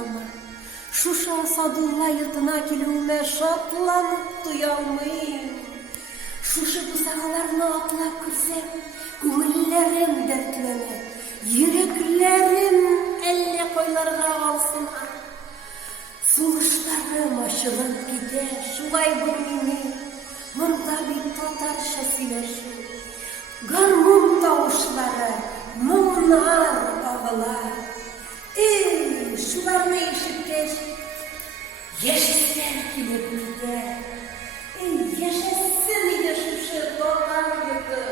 ama. Şuşa Sadullah yurtuna kilime şatlanıp duyalmayım. Şuşa buzağlarına atlap kırsam, gümüllerim dertlene, yüreklerim elle koylarına alsın. Suluşlarım aşılıp gider, şulay burnini, mında bir tatarşa sileşir. Garmum tavuşları, mumlar ağlar. Şularını işittir, yaşasın kilip gider. Yaşasın ide şuşu doğan yurdu,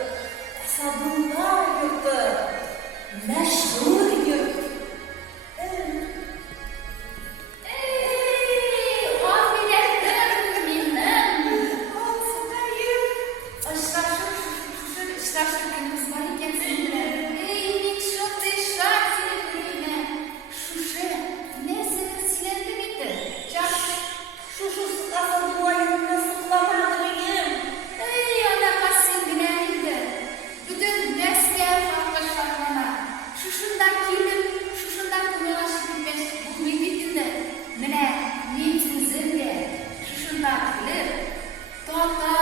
Sadullah yurdu, meşhur yurdu. Tata